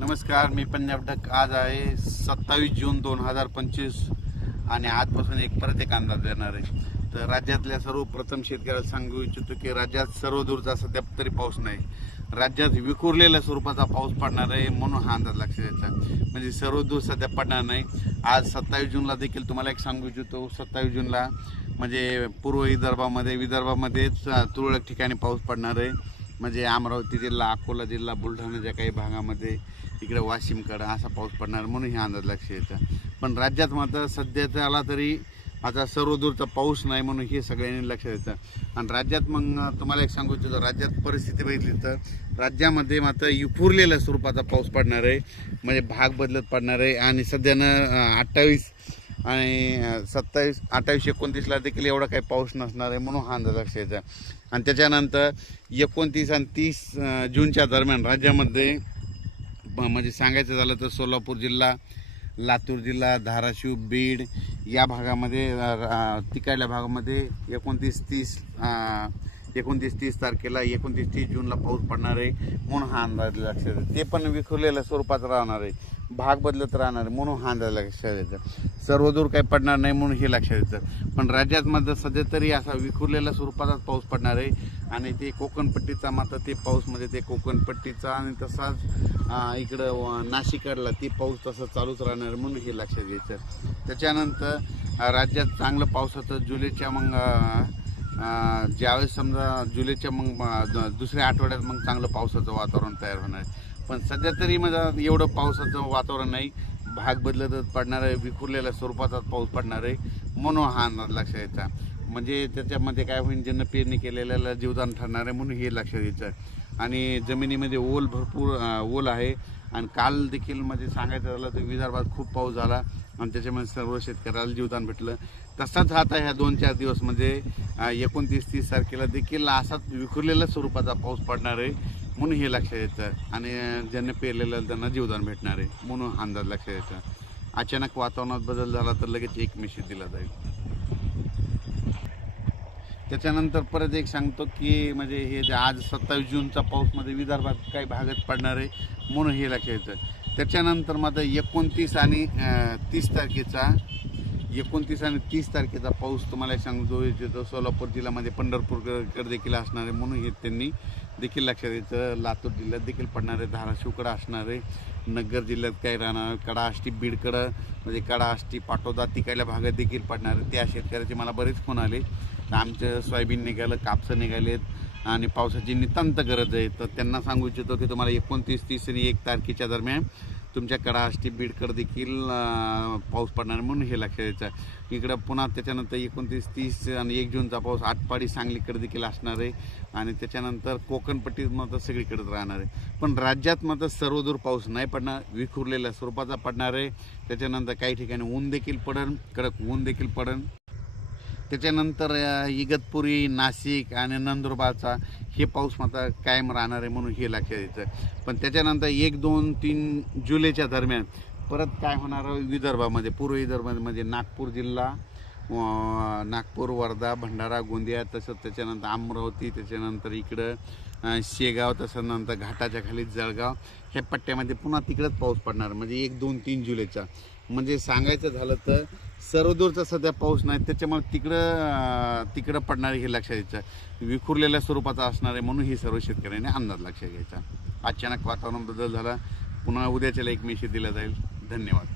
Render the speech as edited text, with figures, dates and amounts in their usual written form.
नमस्कार, मी पंजाब डक. आज आहे 27 जून 2025 आणि आजपासून परत एक अंदाज देणार आहे. तर राज्यातल्या सर्वप्रथम शेतकऱ्याला सांगू इच्छितो की राज्यात सर्वदूरचा सध्या तरी पाऊस नाही. राज्यात विखुरलेल्या स्वरूपाचा पाऊस पडणार आहे म्हणून हा अंदाज लक्षात द्यायचा. म्हणजे सर्वदूर सध्या पडणार नाही. आज 27 जूनला देखील तुम्हाला एक सांगू इच्छितो, 27 जूनला म्हणजे पूर्व विदर्भामध्येच तुरळक ठिकाणी पाऊस पडणार आहे. म्हणजे अमरावती जिल्हा, अकोला जिल्हा, बुलढाण्याच्या काही भागामध्ये, इकडे वाशिमकडं असा पाऊस पडणार म्हणून हा अंदाज लक्षात येतं. पण राज्यात मात्र सध्याचा आला तरी आता सर्वदूरचा पाऊस नाही म्हणून हे सगळ्यांनी लक्षात येतं. आणि राज्यात मग तुम्हाला एक सांगू इच्छितो, राज्यात परिस्थिती बघितली तर राज्यामध्ये मात्र विखुरलेल्या स्वरूपाचा पाऊस पडणार आहे. म्हणजे भाग बदलत पडणार आहे. आणि सध्यानं 28 आणि 27, 28, 29ला देखील एवढा काही पाऊस नसणार आहे म्हणून हा अंदाज लक्षात येतं. आणि त्याच्यानंतर 29 आणि 30 जूनच्या दरम्यान राज्यामध्ये म्हणजे सांगायचं झालं तर सोलापूर जिल्हा, लातूर जिल्हा, धाराशिव, बीड या भागामध्ये, तिकडल्या भागामध्ये 29-30 तारखेला 29-30 जूनला पाऊस पडणार आहे म्हणून हा अंदाज लक्षात येतो. ते पण विखुरलेल्या स्वरूपात राहणार आहे, भाग बदलत राहणार आहे म्हणून हा अंदाज लक्षात येतं. सर्वदूर काही पडणार नाही म्हणून हे लक्षात येतं. पण राज्यात मात्र सध्या तरी असा विखुरलेल्या स्वरूपातच पाऊस पडणार आहे. आणि ते कोकणपट्टीचा मात्र ते पाऊस म्हणजे ते कोकणपट्टीचा आणि तसाच इकडं नाशिकडला ते पाऊस तसं चालूच राहणार म्हणून हे लक्षात घ्यायचं. त्याच्यानंतर राज्यात चांगलं पावसाचं जुलैच्या मग ज्यावेळेस समजा जुलैच्या मग दुसऱ्या आठवड्यात मग चांगलं पावसाचं वातावरण तयार होणार आहे. पण सध्या तरी म्हणजे एवढं पावसाचं वातावरण नाही, भाग बदलतच पडणार आहे, विखुरलेल्या स्वरूपाचा पाऊस पडणार आहे म्हणून हा अंदाज लक्षात यायचा. म्हणजे त्याच्यामध्ये काय होईल, ज्यांना पेरणी केलेल्याला जीवदान ठरणार आहे म्हणून हे लक्षात यायचं. आणि जमिनीमध्ये भरपूर ओल आहे. आणि काल देखील म्हणजे सांगायचं झालं तर विदर्भात खूप पाऊस झाला आणि त्याच्यामध्ये सर्व शेतकऱ्याला जीवदान भेटलं. तसाच आता ह्या 2-4 दिवस म्हणजे 29-30 तारखेला देखील असाच विखुरलेल्या स्वरूपाचा पाऊस पडणार आहे म्हणून हे लक्षात येतं. आणि ज्यांनी पेरलेलं त्यांना जीवदान भेटणार आहे म्हणून अंदाज लक्षात येतं. अचानक वातावरणात बदल झाला तर लगेच एक मेसेज दिला जाईल. त्याच्यानंतर परत एक सांगतो की म्हणजे हे जे आज 27 जूनचा पाऊस मध्ये विदर्भात काही भागात पडणार आहे म्हणून हे लक्षात येतं. त्याच्यानंतर मात्र 29 आणि 30 तारखेचा पाऊस तुम्हाला सांगतो इच्छितो. सोलापूर जिल्ह्यामध्ये पंढरपूरकडे देखील असणार आहे म्हणून हे त्यांनी देखील लक्षात यायचं. लातूर जिल्ह्यात देखील पडणार आहे, धाराशिवकडं असणार आहे, नगर जिल्ह्यात काय राहणार, कडा आष्टी बीडकडं म्हणजे कडा आष्टी पाटोदा तिकडल्या भागात देखील पडणार आहे. त्या शेतकऱ्याचे मला बरेच फोन आले, आमचं सोयाबीन निघालं, कापसं निघालेत आणि पावसाची नितांत गरज आहे. तर त्यांना सांगू इच्छितो की तुम्हाला 29, 30 आणि 1 तारखेच्या दरम्यान तुमच्या कडा आष्टी बीडकडे देखील पाऊस पडणार म्हणून हे लक्षात यायचं. इकडं पुन्हा त्याच्यानंतर 29, 30 आणि 1 जूनचा पाऊस आटपाडी सांगलीकडे देखील असणार आहे. आणि त्याच्यानंतर कोकणपट्टीत मात्र सगळीकडेच राहणार आहे. पण राज्यात मात्र सर्वदूर पाऊस नाही पडणार, विखुरलेल्या स्वरूपाचा पडणार आहे. त्याच्यानंतर काही ठिकाणी ऊन देखील पडेल, कडक ऊन देखील पडेल. त्याच्यानंतर इगतपुरी, नाशिक आणि नंदुरबारचा हे पाऊस मात्र कायम राहणार आहे म्हणून हे लक्षात यायचं. पण त्याच्यानंतर 1, 2, 3 जुलैच्या दरम्यान परत काय होणार विदर्भामध्ये, पूर्व विदर्भामध्ये नागपूर जिल्हा, नागपूर, वर्धा, भंडारा, गोंदिया, तसंच त्याच्यानंतर अमरावती, त्याच्यानंतर इकडं शेगाव, तसं नंतर घाटाच्या खाली जळगाव ह्या पट्ट्यामध्ये पुन्हा तिकडंच पाऊस पडणार. म्हणजे 1, 2, 3 जुलैचा म्हणजे सांगायचं झालं तर सर्वदूरचा सध्या पाऊस नाही, त्याच्यामुळे तिकडं पडणार हे लक्षात यायचं. विखुरलेल्या स्वरूपाचा असणार आहे म्हणून ही सर्व शेतकऱ्यांनी अंदाज लक्षात घ्यायचा. अचानक वातावरण बदल झाला, पुन्हा उद्याच्याला एक मेसेज दिला जाईल. धन्यवाद.